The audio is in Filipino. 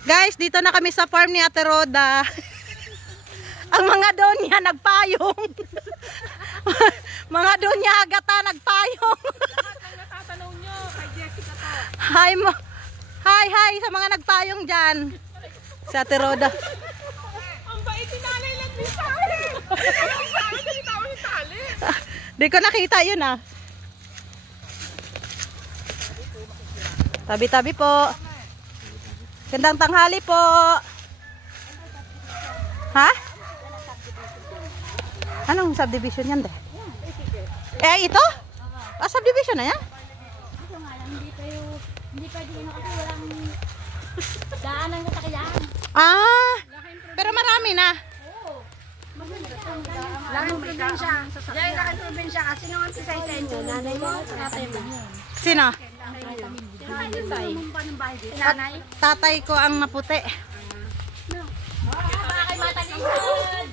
Guys, dito na kami sa farm ni Ate Roda. Ang mga donya nagpayong. Mga donya agata nagpayong. Natatanong nyo kay Jessica to. Hi mo. Hi sa mga nagpayong dyan. Si Ate Roda. Ang bait ni nanay lang din sa akin. Di ko nakita yun ah. Tabi-tabi po. Gandang tanghali po. Ha? Anong subdivision yan, de? Eh, ito? Ah, subdivision na yan? Ito nga lang, hindi pwede yun kasi walang daanan ko sa kayaan. Ah, pero marami na. Laking probinsya. Dahil laking probinsya kasi nung ang isa-isa nyo, nanay mo, tatay mo. Sino? Nanay? Tatay ko ang maputi. Baka kay matalisan.